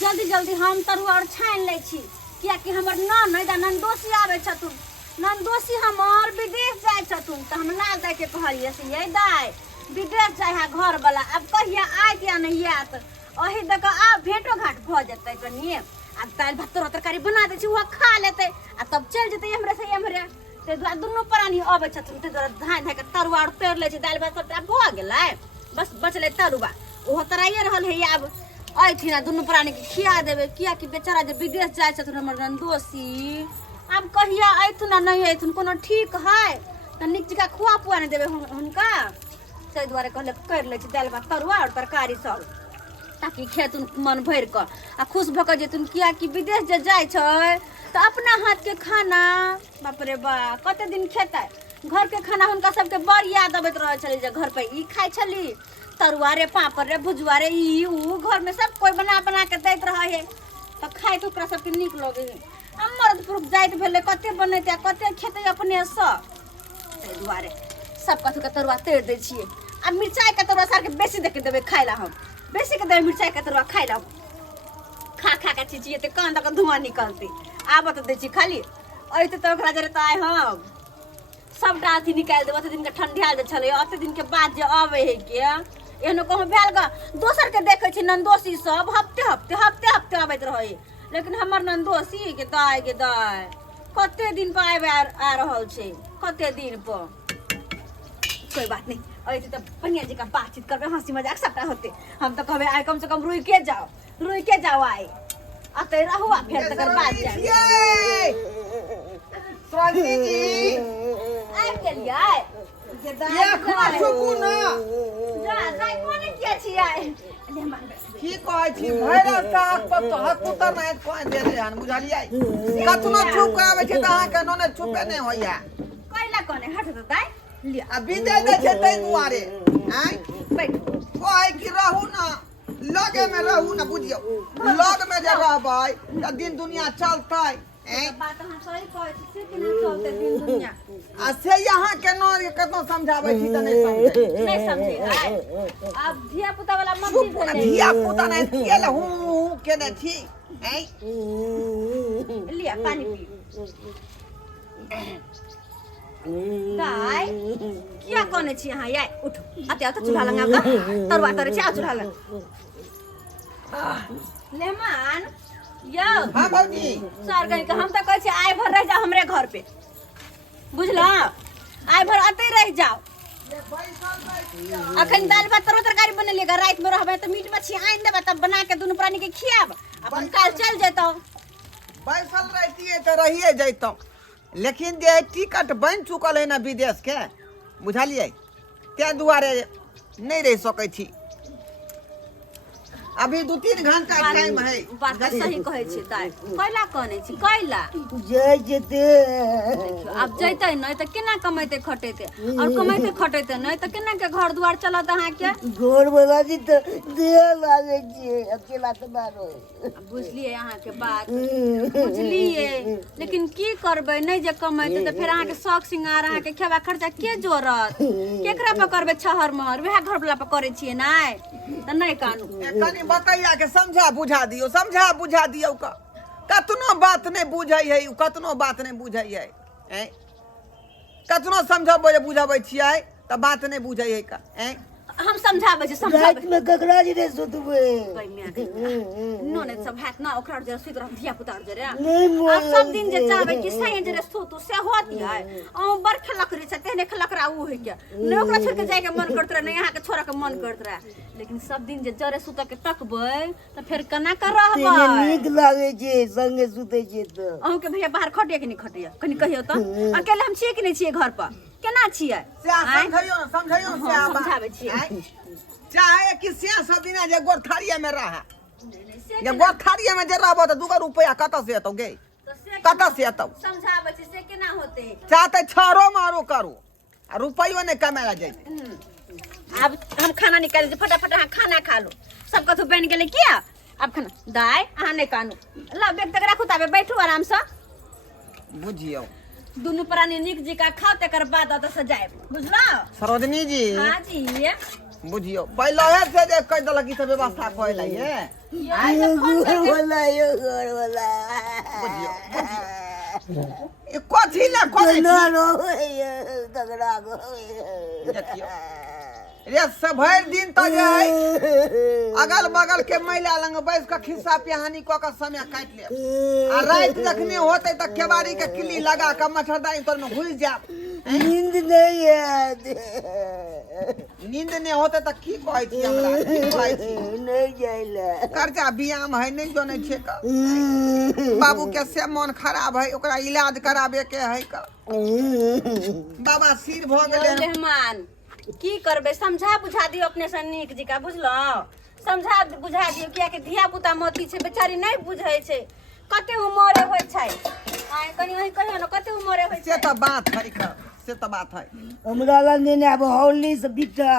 जल्दी जल्दी हम तरुआ और छान ले छी कियाकि हमर नंदोसी आवे छथुन नंदोसी हमर विदेश जाय छथुन त हम ना जाय के कहलिए से ये दाय विदेश जाय है घर वाला अब कहिया आय के नहीं आत ओही देख आ भेटो घाट भ जतै कनिए अब दाल भात तरकारी बना दे छी वो खा लेते आ तब चल जतै हमरे से हमरे ते दुनु प्राणी आवे छथुन ते धान धाय के तरुआ और तोड़ ले छी दाल भात सबटा भ गेलै बस बचले तरुआ ओहो तराइए रहल है अब अथिन दुनू प्राणी के खिया देवे किया कि बेचारा जे विदेश जाय छथुन हमर नंदोसी अब कहिया अथुन नहीं अथुन कोनो ठीक है त निक जका खुआ पुआ ने देवे हुनका से द्वारे कहले कर ले छी दाल भात तरुआ और तरकारी सब ताकि खेतुन मन भर क आ खुश भ क जेतुन किया कि विदेश जे जाय छै त अपना हाथ के खाना बाप रे बा कते दिन खेतै घर के खाना हुनका सबके बड़ याद आबैत रह छलै जे घर पे ई खाय छली तरुआ रे पापड़ रे भुजुआ रे ई ऊ घर में सब कोई बना बना के दैत रहे है तो खाए तो ओकरा सबके नीक लगे है मर्द पुरुष जाइत भेले कते बनेते कते खेते अपने सब तै दुआरे सब कथु के तरुआ तोड़ दै छियै आ मिरचाई के तरुआ सार के बेसी दे के देबे खाय ला हम बेसी के देबे मिरचाई के तरुआ खाय ला खा खा के चिचिए ते कान तक धुआं निकलते आबत दै छी खाली ओइते तो ओकरा जरे त आइ हम सबटा अथी निकाल देब अते दिन के ठंडियाल जे छले अते दिन के बाद जे आवे है के एहनो कहूँ भेल ग दोसर के देखे छी नंदोसी सब हफ्ते आबैत रहे लेकिन हमर नंदोसी के दाय कते दिन पर आबे आ रहल छै कते दिन पर कोई बात नहीं ऐसे तो पनिया जी का बातचीत करबे हंसी मजाक सबटा होते हम तो कहबे आइ कम से कम रुई के जाओ आइ अते रहू आ फेर तकर बाद जाए स्वागती जी आइ गेलियै ये खुआ सुकू न जा दाई कोने के छियै की कहै छी भैरव साग पर तो हक उतर नहीं कोइ दे दे हन बुझलियै कतनो छुप के आबै छै त अहाँ के नोने छुपे नहीं होइया कैला कोने हट त दाई लिया अभी दे दे छै तै दुआरे हैं बैठ कहै कि रहू न लगे में रहू न बुझियो लग में जे रहबै त दिन दुनिया चलतै बात हम सही कहै छी से केना चलते दिन दुनिया आ से यहाँ के नो कतनो समझाबै छी त नहीं समझे अब धिया पुता वाला मत भेले धिया पुता नहीं खेल हूं केने छी हैं लिया पानी पी दाई क्या कोने छी यहाँ ये उठ अते चूल्हा लगा का तरुआ तरे छी चूल्हा लगा लेमान यो हां बाबूजी सर गई के हम त कहै छी आइ भर रह जा हमरे घर पे बुझला आइ भर अते रह जाओ अखन दाल भात तरकारी बनेलिएगा रात में रहबे त मीट मछली आइन देबे तब बना के दुनु प्राणी के खियाब अपन काल चल जेतौ बैसल रहतिए त रहिए जैतौ लेकिन जे टिकट बन चुकल है ना विदेश के बुझलिए ते दुआरे नहीं रह सकै छी अभी 2-3 घंटा टाइम है बात सही कहै छी ताई कैला कहने छी कैला जय जते अब जैते नहीं त केना कमाइते खटेते और कमाइते खटेते नहीं त केना के घर द्वार चलत अहाँ के घर वाला जी त दे लागे छी अकेला त बारो बुझलिए अहाँ के बात बुझलिए लेकिन की करबै नहीं जे कमाइते त फिर अहाँ के शौक सिंगार अहाँ के खेवा खर्चा के जोरत केकरा पर करबै छहर महर वह घर वाला पर करे छिए नहीं त नहीं कानू बतैया के समझा बुझा दियो कतनो बात नहीं बुझै है कतनो बात नहीं बुझै है हैं कतनो समझाबो जे बुझाबै छियै त बात नहीं बुझै है का हैं हम समझाबै छी समझाबै में ककरा जी रे सुतबे नोने सब हाथ ना ओकरा जे सुत रह धिया पुता जे अब सब दिन जे चाहबै कि सही जे सुतू से होती है औ बड़ खलकरी छ तेने खलकरा उ है के ने ओकरा छोड़ के जाय के मन करत रहे ने यहाँ के छोरा के मन करत रहे लेकिन सब दिन जे जरे सुत के तकबै त फिर केना कर रहबै नीक लागे छै संगे सुते छै त अहू के भैया बाहर खटिया कि नहीं खटिया कनी कहियो त अकेले हम छिए कि नहीं छिए घर पर केना छिए समझाइयो से समझाबै छिए चाहे कि से सब दिन जे गोरथारिया में रहा जे गोरथारिया में जे रहबो त 2 रुपया कत से एतौ गे कत से एतौ समझाबै छी से केना होते चाहते छरो मारो करू आ रुपयो ने कमाला जाय अब हम खाना निकाल दे फटाफट हाँ खाना खा लो सब कथु बन गेले क्या अब खाना दाई अहाँ नहीं कानू ला बैग तक रखू तबे बैठू आराम से बुझियो दुनू प्राणी निक जी का खाओ तकर बाद अत से जाए बुझलो। सरोजनी जी हाँ जी बुझियो पहले से जे कह देलक ई सब व्यवस्था कइल है ये तो फोन करके बुझियो ए कथी ला करे देखियो रे सब भर दिन तो जे अगल बगल के महिला लंग बैस के खिस्सा पिहानी क के समय काट ले आ रात जखने होते त केवाड़ी के किल्ली लगा के मच्छरदानी तोर में घुस जा। नींद नहीं है नींद नहीं होते त की कहै छी हमरा की कहै छी नहीं जाइला कर्जा बियाम है नहीं जाने छे का बाबू के से मन खराब है ओकरा इलाज कराबे के है का बाबा सिर भ गेले मेहमान की करबे समझा बुझा दियो अपने से नीक जी का बुझलो। समझा बुझा दियो किया कि धिया पुता मोती छे बेचारी नहीं बुझै छे कते उमरे होय छै आय कनी वही कहियो न कते उमरे होय से छै तो बात है का से तो बात है हमरा लगे ने अब हौली से बिटा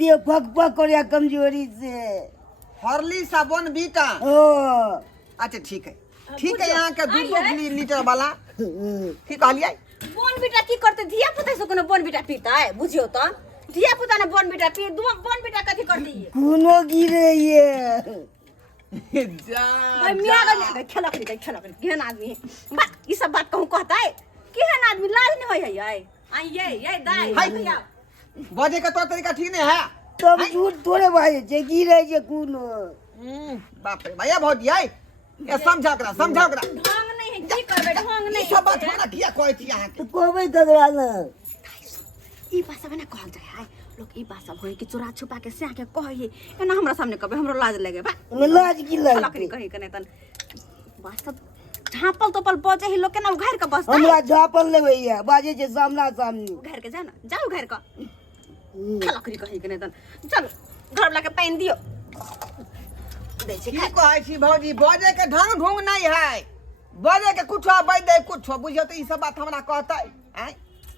दे पक पक करे कमजोरी से हरली साबुन बीटा ओ अच्छा ठीक है यहाँ के दूध लीटर वाला की कहलिए बोन बेटा की करते धिया पुता से कोनो बोन बेटा पीता है बुझियो तो धिया पुता ने बोन बेटा पी दू बोन बेटा कथि कर दिए कोनो गिरे ये जा भाई मिया गने खेला कर केहन आदमी बा ई सब बात कहूं कहता है केहन आदमी लाज नहीं होय है आई ये दाई हाय बजे का तो तरीका ठीक नहीं है तब झूठ थोड़े भाई जे गिरे जे कोनो बाप रे भैया बहुत है ये समझा करा ढंग नहीं है की करबे ढंग ई नहीं सब बात हमरा किया कहै छी अहाँ के तो कोबे तगड़ा न ई भाषा में ना कहल जाय है लोग ई भाषा होय कि चोरा छुपा के से के कहै एना हमरा सामने कहबे हमरो लाज लगे बा में लाज की लकड़ी लगे कही कने तन बात सब झापल तोपल बजे ही लोग के ना उघार के बसता हमरा झापल लेवे ये बाजे जे सामना सामनी उघार के जा ना जाओ उघार का लकड़ी कही कने तन चल घर वाला के पानी दियो दे छी की कहै छी भौजी बजे के ढंग ढूंग नहीं है बजे के कुछ आबै दे कुछ बुझियो तो ई सब बात हमरा कहतै हैं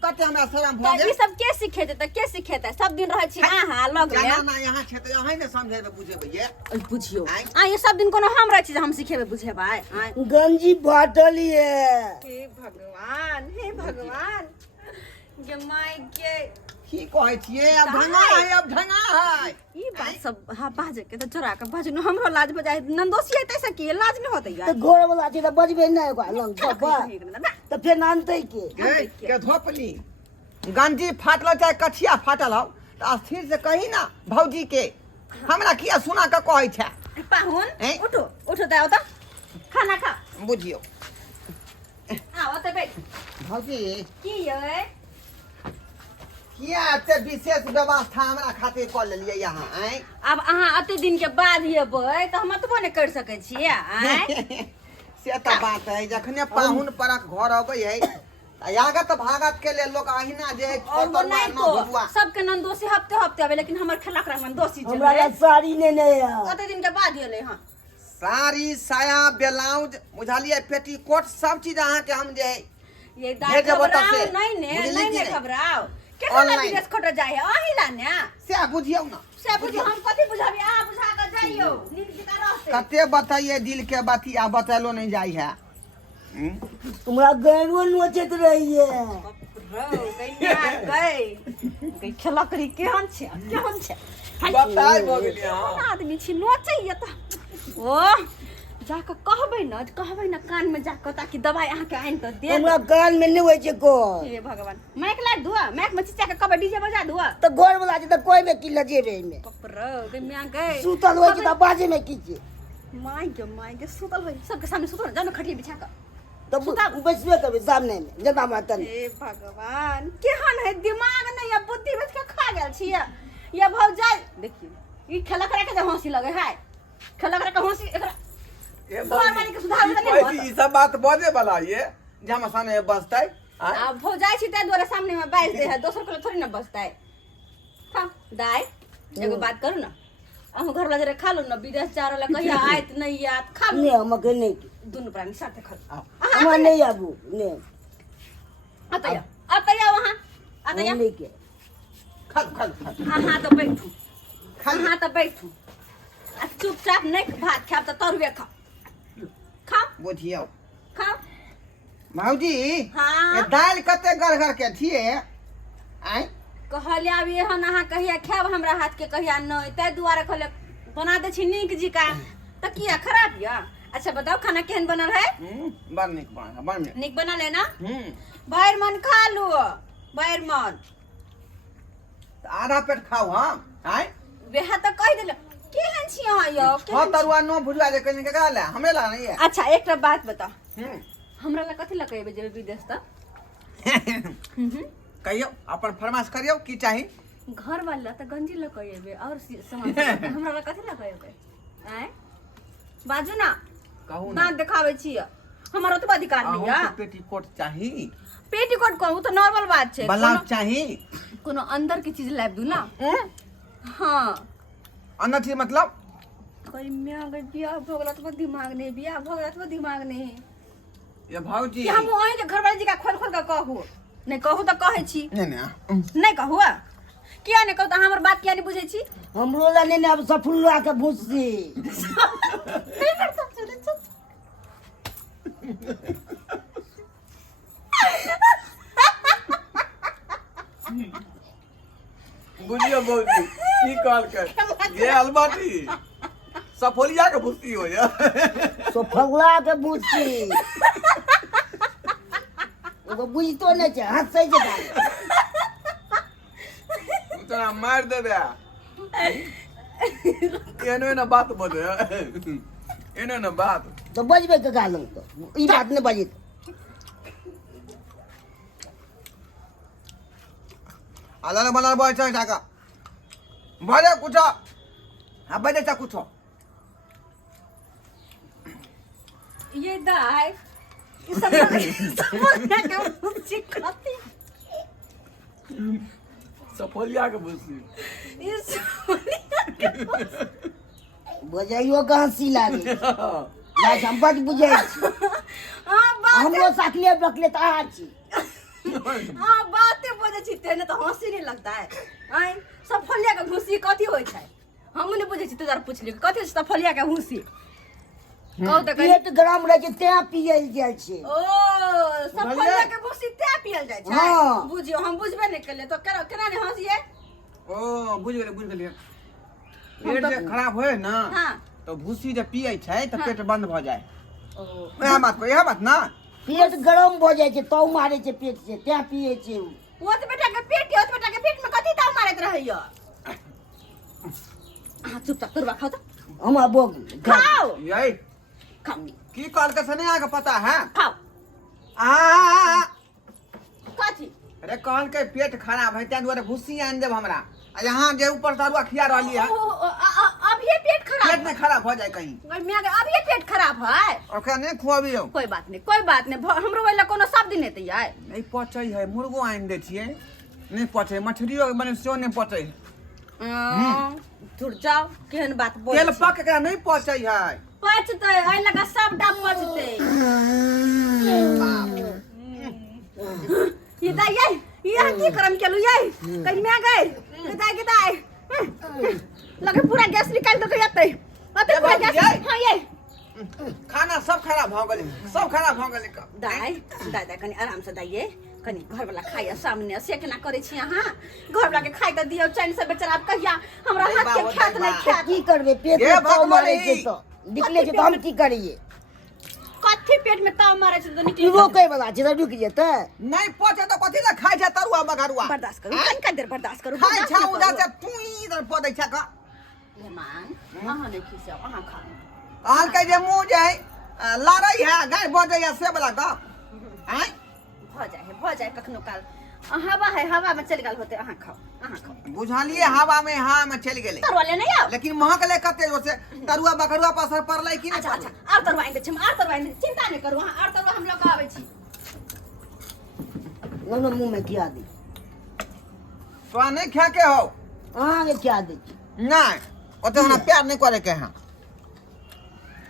कते हमरा शरम भ ई गेल सब के सिखेते त के सिखेते सब दिन रहै छी आहा लग में जाना ना यहाँ छे तो यहाँ ने समझेबे बुझेबे ये बुझियो आ ये सब दिन कोनो हम रहै छी जे हम सिखेबे बुझेबे आ गंजी फाटल ये हे भगवान ये माय के की कहै छिए अब ढंगा है ई बात सब हा बाजे के त चोरा के बाजे न हमरो लाज बजाय नंदोसी है तैसे की लाज नहीं होतै तो घर वाला छै त बजबे नहीं ओकरा लंग बाबा तो फिर नानते के धोपली गंजी फाटल चाहे कछिया फाटल हो तो स्थिर से कही ना भौजी के हमरा किया सुना के कहै छै पाहुन उठो त आओ त खाना खा बुझियो आओ त बैठ भौजी की ये किया एते विशेष व्यवस्था हमरा खातिर क लेलिए यहाँ आइ अब अहाँ अते दिन के बाद येबै त हम अतबो ने कर सकै छियै आइ से तो बात है जखने पाहुन परक घर अबै है यागत भागत के लिए लोग अहिना जे और वो नहीं तो सबके नंदोसी हफ्ते हफ्ते आवे लेकिन हमर खलक रंग नंदोसी हमरा ला साड़ी ने नहीं है अते दिन के बाद येले हां साड़ी साया ब्लाउज बुझालिए पेटीकोट सब चीज अहाँ के हम जे ये दाई खबराओ नहीं ने खबराओ केना विदेश खट जाय है अहिला ने से बुझियौ ना से बुझियो हम कथि बुझाबी अहाँ बुझा के जाइयो नीक जका रहते कते बताइए दिल के बाती आ बतैलो नहीं जाई है हमरा गैरो नोचत रहिए गई खलकरी केहन छै बताइ भ गेलिए आदमी छी नोचैया त ओ जाके कहबै न कान में जाके ताकि दवाई अहाँ के आइन त दे हमरा कान में नहीं होय छै को हे भगवान माइक ला दुआ माइक में चिचा के कबड्डी जे बजा दुआ तो घर वाला छै त कोई में की लजेबे में पपर गई मियां गई सुतल होय छै त बाजे में की छै माय के सुतल होय सबके सामने सुतल जानो खटिया बिछा के तो बैसबे करबे सामने में जना मातन हे भगवान केहन है दिमाग नहीं या बुद्धि बेच के खा गेल छियै या भौजाई देखिए ई खेला करे के हंसी लगे है खेला करे के हंसी एकरा वाली के सुधार में नहीं ई सब बात बजे वाला ये जे हम सामने बसतै आ भौजाई छी त द्वारा सामने में बाइज दे है दोसर को थोड़ी ना बसतै हां दाई एगो बात करू ना अहू घर वाला जरे खा लो ना विदेश जा रहला कहिया आइत नहीं आत खा लो नहीं हम के नहीं दोनों प्राणी साथे खा लो हम नहीं आबू नहीं अतया वहां अतया नहीं के खल हाँ तो बैठू हाँ तो बैठू आ चुपचाप नहीं भात खाब तो तरुए खाओ बुझियो खाओ भौजी हाँ। ये दाल कते गड़गड़ के थिए आय कहले अब एहन अहाँ कहिया खायब हमरा हाथ के कहिया नहीं ताहि दुआरे कहले बना दे छी नीक जी का त किया खराब या। अच्छा बताओ खाना केहन बनल है? बड़ नीक बना बड़ नीक बनल है ना? भैर मन खा लो भैर मन। आधा पेट खाओ हम आय बेहा त कह देल केहन छी अहाँ यो? हां तरुआ नो भुजवा दे कनी के गाले हमरे ला नहीं है। अच्छा एकटा बात बता हमरा ला कथि ला कहबे जेबे विदेश त? कहियो अपन फरमाइश करियो की चाही? घर वाला त गंजी ला कहबे और सामान हमरा ला कथि ला कहबे? आय बाजू ना कहू ना दांत देखावे छी हमर ओतबा अधिकार नहीं है। पेटीकोट चाही पेटीकोट कहू तो नॉर्मल बात छे। ब्लाउज चाही कोनो अंदर की चीज लाब दू ना। हां अंदर चीज मतलब कोई मिया अगर बियाह भगला तो दिमाग नहीं बियाह भगला तो दिमाग नहीं ये भौजी कि हम ओही के घरवाली जी का खोल खोल के कहू नहीं कहू तो कहे छी नहीं नहीं कहू किया नहीं कहू तो हमर बात किया नहीं बुझे छी? हमरो ला नहीं अब सफुल्ला के भूसी नहीं करता चले चल बुझियो भौजी की कहल कर ये अलमाटी सफोलिया के भूसी हो या सफुल्ला के भूसी एगो बुझतो नहीं छे हंसै छे तोरा मार दे बे एनो ना बात बोले एनो ना बात तो बजबे के गालम तो ई बात नहीं बजित आला बना बोल चल जाका भले कुछ हां बजे चा कुछ ये दाई ये सब के मुझे खाती सफोलिया के भूसी ये सब बजाइयो के हंसी लागे ना संपत बुझै छी हां बात हमरो साथले बकले त आ छी हां बातें बुझे छी तेने तो हंसी नहीं लगता है। आय सफलिया के भूसी कथी होय छै? हम नहीं बुझे छी तोरा पूछ लियो कथी सफलिया के भूसी कहू त कही। पेट गरम रहे छै तें पियल जाइ छै। ओ सफलिया के भूसी ते पियल जाय छै? हाँ। बुझियो हम बुझबे नहीं केले तो केना नहीं हंसिए? ओ बुझ गेलिए पेट जे खराब होय ना हां तो भूसी जे पियै छै तो पेट बंद भ जाय ओ यह बात ना पेट गरम भ जाइ छै तौ मारे छै पेट से तें पियै छै। ओत बेटा के पेट में कथी ताव मारत रहइयो? हां चुप तोरबा खाओ तो हम बोग खाओ यही खाओ की कहल के सने आके पता है खाओ आ कथी अरे कहल के पेट खराब है त्यां दुआरे भूसी आन देब हमरा आ यहाँ जे ऊपर तरुआ खिया रहली है अब ये पेट खराब पेट में खराब हो जाए कहीं अब ये पेट खराब है? ओकरा नहीं खुआबियो कोई बात नहीं हमरो वाला कोनो शब्द नहीं तैया है। नहीं पचै है मुर्गो आन दे छिए नहीं पचै मछलियो के बने सेहो नहीं पचै दूर जाओ केहन बात बोल तेल पक एकरा नहीं पचै है पचते ओइ लगा सबटा पचते ये दाई ये की करम केलु ये कहीं में गए दाई लगे पूरा गैस निकाल दो जते अते पूरा गैस हां ये खाना सब खराब हो गेले दाई कनी आराम से दाइए कनी घर वाला खाइया सामने से केना करे छी अहाँ घर वाला के खाइ त दियौ चैन से बेचारा आप कहिया हमरा हाथ के खात नहीं खात की करबे पेट में ताव मारे छै तो निकले छै तो हम की करिए? कथी पेट में ताव मारे छै तो ई निकल रोकै वाला छै त रुक जेतै नहीं पचे तो कथी ला खाइ छै तरुआ मगरुआ बर्दाश्त करू कनिका देर बर्दाश्त करू खाइ छै उधर से टुई इधर पदै छै का मेहमान अहाँ नहीं खिसियो अहाँ खा अहाँ के जे मुंह जे लारै है गाय बजै है से वाला गप हैं भ जाए कखनो काल हवा है हवा में चल गल होते अहाँ खाओ बुझलिए हवा में चल गेले तरुआ ले नहीं आओ लेकिन महक ले कते से तरुआ बकरुआ पर असर पड़लै कि अच्छा अच्छा आर तरुआ आइन दे आर तरुआ आइन दे चिंता नहीं करू आर तरुआ हम लोग आबै छी न मुंह में किया दी तो नहीं खा के हो अहाँ के क्या दी नहीं ओते हमरा प्यार नहीं करे के है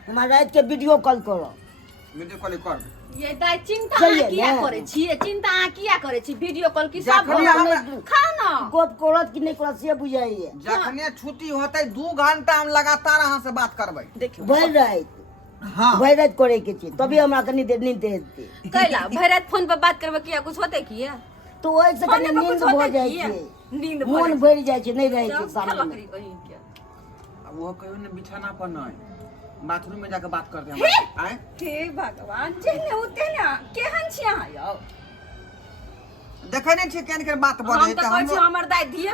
हमारा रात के वीडियो कॉल करो वीडियो कॉल कर ये दाई चिंता सही अहाँ है किया ना? करे छी चिंता अहाँ किया करे छी वीडियो कॉल की सब जखनी हमरा- खाओ ना गप करत कि नहीं करत से बुझाइए जखने छुट्टी होते 2 घंटा हम लगातार अहाँ से बात करबै देखियो भर रात हाँ। भरि राति करे के छै तभी हमरा कनी देर नींद हेतै कैला भर रात फोन पर बात करबे किया कुछ होते की है तो ओहि से कनी नींद भऽ जाइ छै नींद मोन भरि जाइ छै नहीं रहै छै सामने खेला में। करी कहीं क्या अब वो कहियो ने बिछाना पर नहीं बाथरूम में जाके बात करते हैं आए हे भगवान जेने उते ना केहन छी अहाँ यौ देखे नहीं छे केन के बात हम बोले तो कहै छी हमर दाई धिए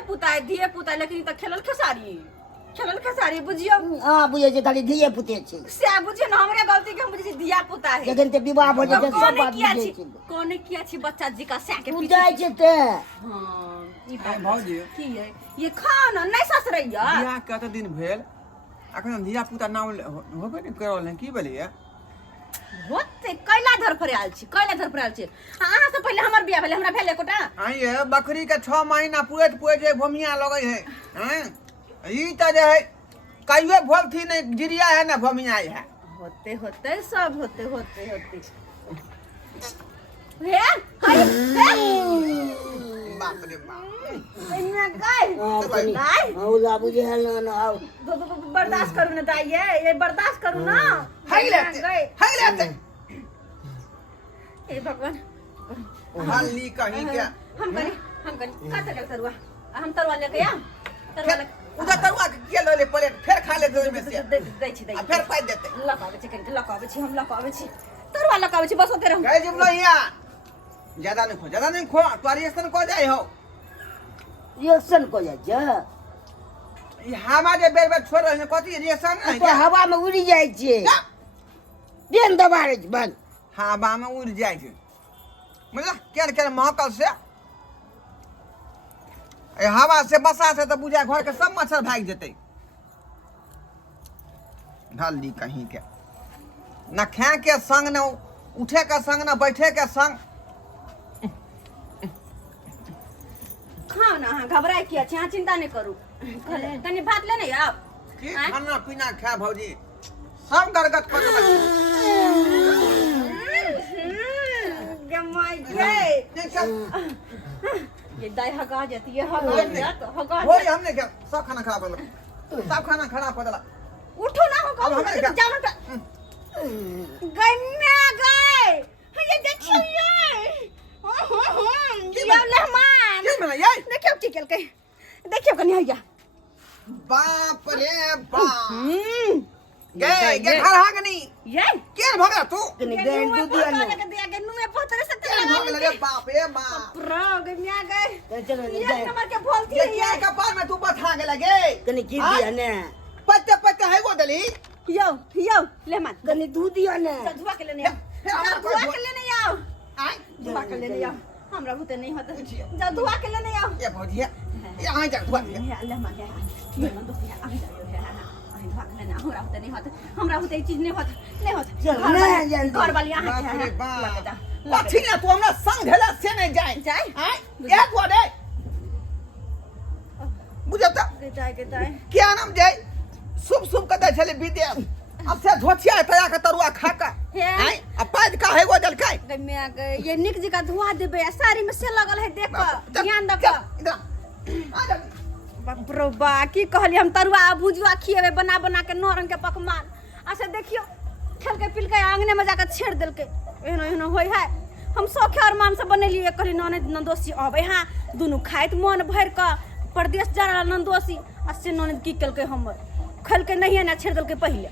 पुता लेकिन ई त खेलल खेसारी बुझियो हाँ बुझे छै खाली धिये पुते छै से बुझियो ना हमरे गलती के हम बुझै छी धिया पुता है जखन ते विवाह भऽ जेतै सब बात बुझै छै कोने किया छी बच्चा जी का सै के बुझै छै ते हां ई ए भौजी की है ये खाना नहीं ससरैया बियाह कत दिन भेल अखन धिया पुता नाम होबे नहीं करल है की बोलिए होते कैला धर पर आयल छी अहाँ से पहले हमर बियाह भेले हमरा भेले कोटा आइए बकरी के 6 महीना पूरे जे भूमिया लगे है हैं ई त जे है कहियो भोल थी नहीं जिरिया है ना भूमिया है होते सब होते हे हाय बाप रे बाप इन्ना गाय गाय औला बुझे ना ना आओ बर्दाश्त करू ना दाई ये बर्दाश्त करू ना हाय लेते हे भगवान हल्ली कहीं क्या हम करी का चल तरुआ हम तरुआ लेके आ तरुआ उधर तरुआ के ले प्लेट फिर खा ले दो में से दै छी आ फिर पाइ देते लगावे छी कन लगावे छी हम लगावे छी तरुआ लगावे छी बस होते रहू कहे जिम लोहिया ज्यादा नहीं खो तोरी स्तन को जाय हो रिएक्शन को जाइ छै ई हवा जे बेर छोड़ रहने कथी रिएक्शन नहीं तो हवा में उड़ी जाइ छै देन दबाड़े छै बन हवा में उड़ जाय छै मतलब केन महकल से ए हवा से बसा से तो बुझा घर के सब मच्छर भाग जेतै ढल्ली कहीं के न खाए के संग न उठे के संग न बैठे के संग खाओ ना हाँ घबराए किया छी हाँ चिंता नहीं करू तनी भात ले नहीं आप की खाना पीना खा भौजी सब गरगट कर ये दाई हगा जाती है हगा वही हमने क्या सब खाना खराब कर दिया सब खाना खराब कर दिया उठो ना हो अब हमें क्या? जाओ ना गन्ना गए ये देखियो ये मेहमान क्या मिला ये देखियो की केल के देखियो कन्या या बाप रे बाप गे घर हागनी ये के भगा तू कनी गैर दू दिया ना के नुए पत्थर से के भगा रे बाप रे बाप प्रो गन्या गए चलो ये जाए नंबर के बोलती ये है क्या कपाल में तू बथा के लगे कनी की दिया ना पत्ते है वो दली यो ले मान कनी दूध दिया ना धुआ के लेने आओ धुआ के लेने आओ आय धुआ के लेने आओ हमरा होते नहीं होता जाओ धुआ के लेने आओ ये भौजी ये आ जा तू ले मान ये ना दोस्त आ जाओ धुआ के लेने हमरा होते नहीं होता हमरा होते एक चीज नहीं होता चल ना जल्दी घर वाली आ बाप रे है बाप पछी ना तू हमरा संग ढेला से नहीं जाए जाए आय एक वो दे बुझता के जाए क्या नाम जाए शुभ कदे चले विदेश अब से धोतिया तया के तरुआ खा का आय अपाद का है वो जल खाए गमे आ गए ये निक जी का धुआ देबे साड़ी में से लगल है देख ध्यान दक इधर आ जा बाप रो बा की कहली हम तरुआ भुजुआ खिएबे बना के नौ रंग के पकवान आ से देखियो खेल के पिल के आंगने में जाकर छेड़ देलके एहनो होय है हम सौखे और मान से बनेलिए कहली ननद नंदोसी अबे हां दुनु खाइत मन भर का परदेश जा रहा नंदोसी आ से ननद की केलके हमर खल के नहीं ना छेड़ देलके पहले